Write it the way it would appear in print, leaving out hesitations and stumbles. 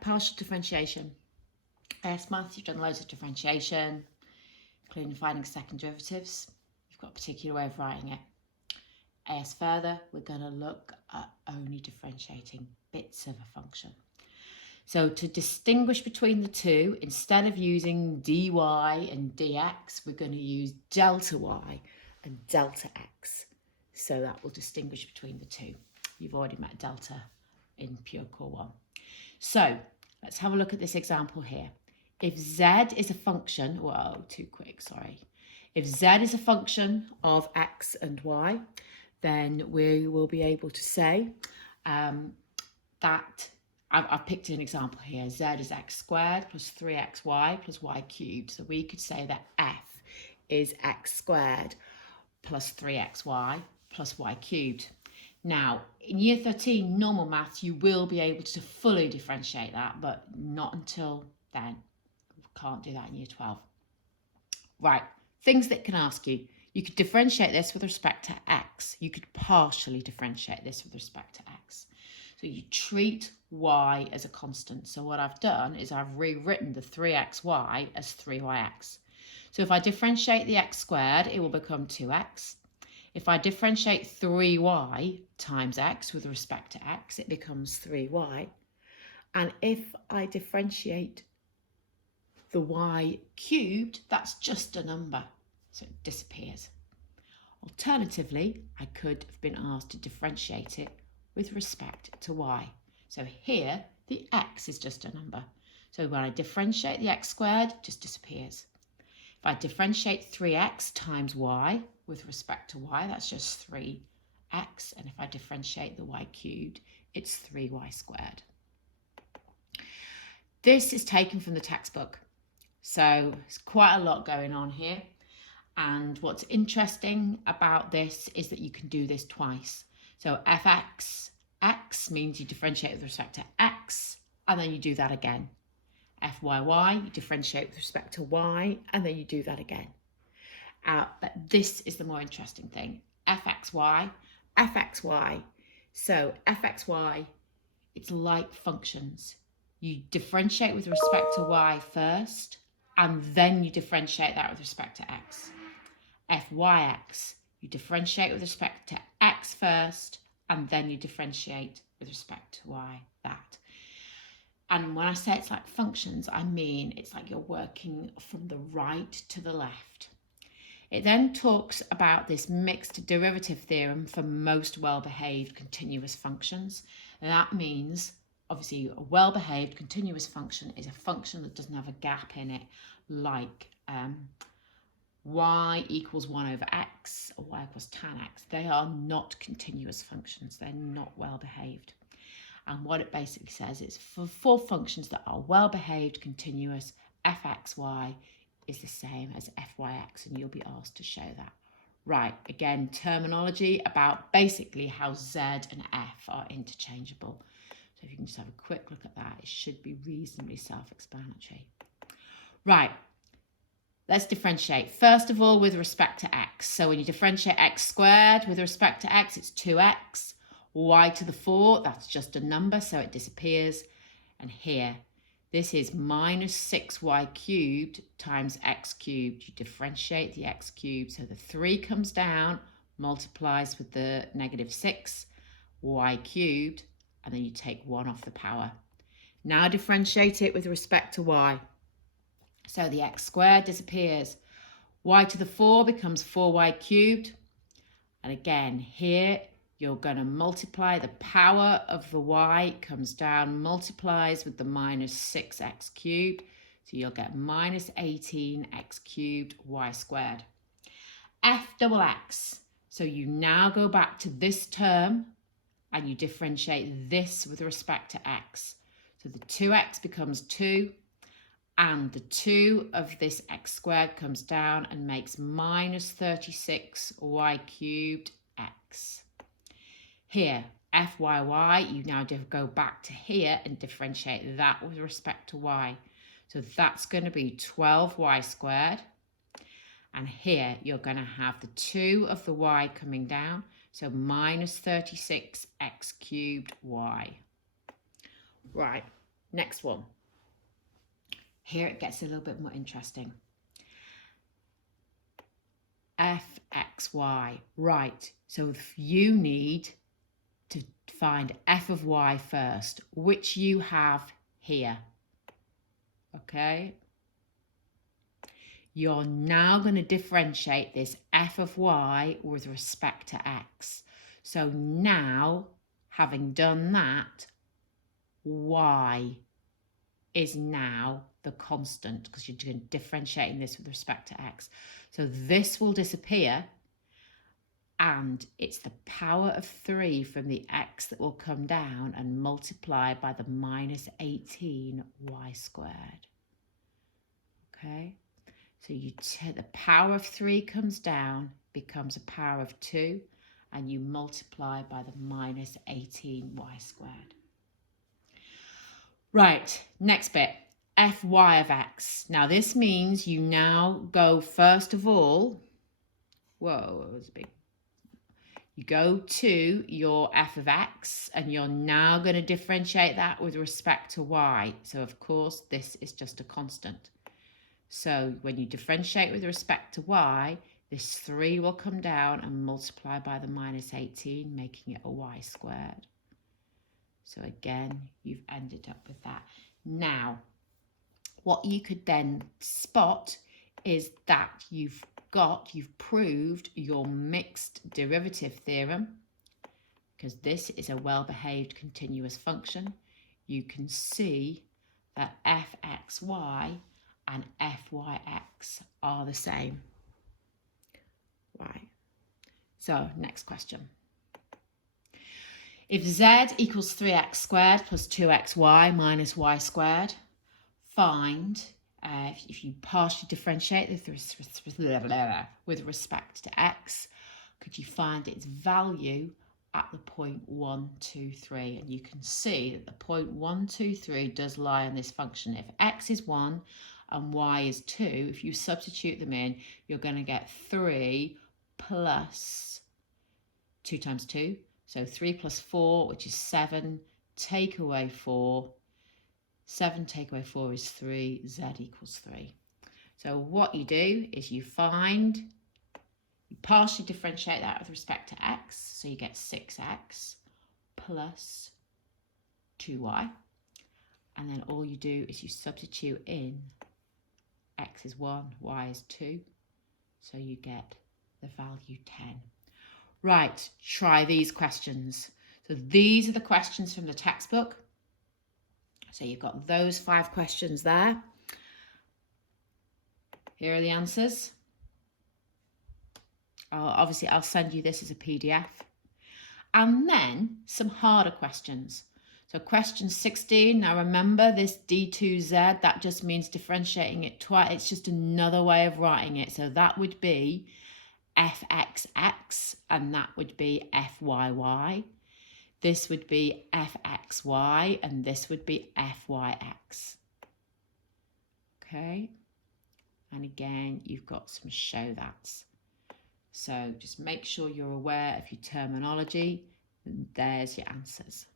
partial differentiation. AS Maths, you've done loads of differentiation, including finding second derivatives. You've got a particular way of writing it. AS Further, we're going to look at only differentiating bits of a function. So to distinguish between the two, instead of using dy and dx, we're going to use delta y and delta x. So that will distinguish between the two. You've already met delta in Pure Core 1. So let's have a look at this example here. If z is a function, whoa, too quick, sorry. If z is a function of x and y, then we will be able to say that I've picked an example here. Z is x squared plus 3xy plus y cubed. So we could say that f is x squared plus 3xy plus y cubed. Now, in year 13, normal maths, you will be able to fully differentiate that, but not until then. We can't do that in year 12. Right, things that can ask you. You could differentiate this with respect to x. You could partially differentiate this with respect to x. So you treat y as a constant. So what I've done is I've rewritten the 3xy as 3yx. So if I differentiate the x squared, it will become 2x. If I differentiate 3y times x with respect to x, it becomes 3y. And if I differentiate the y cubed, that's just a number. So it disappears. Alternatively, I could have been asked to differentiate it with respect to y. So here, the x is just a number. So when I differentiate the x squared, it just disappears. If I differentiate 3x times y with respect to y, that's just 3x. And if I differentiate the y cubed, it's 3y squared. This is taken from the textbook. So there's quite a lot going on here. And what's interesting about this is that you can do this twice. So fx, x means you differentiate with respect to x, and then you do that again. Fyy, you differentiate with respect to y, and then you do that again. But this is the more interesting thing. fxy. So fxy, it's like functions. You differentiate with respect to y first, and then you differentiate that with respect to x. Fyx, you differentiate with respect to x first, and then you differentiate with respect to y, that. And when I say it's like functions, I mean it's like you're working from the right to the left. It then talks about this mixed derivative theorem for most well-behaved continuous functions. And that means, obviously, a well-behaved continuous function is a function that doesn't have a gap in it, like y equals 1 over x or y equals tan x. They are not continuous functions. They're not well-behaved. And what it basically says is for functions that are well-behaved continuous, fxy is the same as fyx, and you'll be asked to show that. Right, again, terminology about basically how z and f are interchangeable. So if you can just have a quick look at that, it should be reasonably self-explanatory. Right. Let's differentiate. First of all, with respect to x. So when you differentiate x squared with respect to x, it's 2x. Y to the 4, that's just a number, so it disappears. And here, this is minus 6y cubed times x cubed. You differentiate the x cubed, so the 3 comes down, multiplies with the negative 6, y cubed, and then you take 1 off the power. Now differentiate it with respect to y. So the x squared disappears. Y to the 4 becomes 4y cubed. And again, here you're going to multiply the power of the y, comes down, multiplies with the minus 6x cubed. So you'll get minus 18x cubed y squared. F double x. So you now go back to this term and you differentiate this with respect to x. So the 2x becomes 2. And the 2 of this x squared comes down and makes minus 36 y cubed x. Here, fyy, you now go back to here and differentiate that with respect to y. So that's going to be 12y squared. And here you're going to have the 2 of the y coming down. So minus 36x cubed y. Right. Next one. Here it gets a little bit more interesting. fxy. Right, so if you need to find f of y first, which you have here. Okay? You're now going to differentiate this f of y with respect to x. So now, having done that, y is now the constant because you're differentiating this with respect to x. So this will disappear and it's the power of 3 from the x that will come down and multiply by the minus 18 y squared. Okay, so you the power of 3 comes down, becomes a power of 2, and you multiply by the minus 18 y squared. Right, next bit, fy of x. Now this means you now go first of all, whoa, it was big. You go to your f of x and you're now going to differentiate that with respect to y. So of course this is just a constant. So when you differentiate with respect to y, this 3 will come down and multiply by the minus 18, making it a y squared. So again, you've ended up with that. Now, what you could then spot is that you've proved your mixed derivative theorem, because this is a well-behaved continuous function. You can see that fxy and fyx are the same. Right. So, next question. If z equals 3x squared plus 2xy minus y squared, find, if you partially differentiate with respect to x, could you find its value at the point 1, 2, 3? And you can see that the point 1, 2, 3 does lie on this function. If x is 1 and y is 2, if you substitute them in, you're going to get 3 plus 2 times 2. So 3 plus 4, which is 7, take away 4. 7 take away 4 is 3, z equals 3. So what you do is you partially differentiate that with respect to x. So you get 6x plus 2y. And then all you do is you substitute in x is 1, y is 2. So you get the value 10. Right, try these questions. So these are the questions from the textbook. So you've got those 5 questions there. Here are the answers. Obviously, I'll send you this as a PDF. And then some harder questions. So question 16, now remember this d2z, that just means differentiating it twice. It's just another way of writing it. So that would be fxx and that would be fyy. This would be fxy and this would be fyx. Okay, and again you've got some show that's. So just make sure you're aware of your terminology, and there's your answers.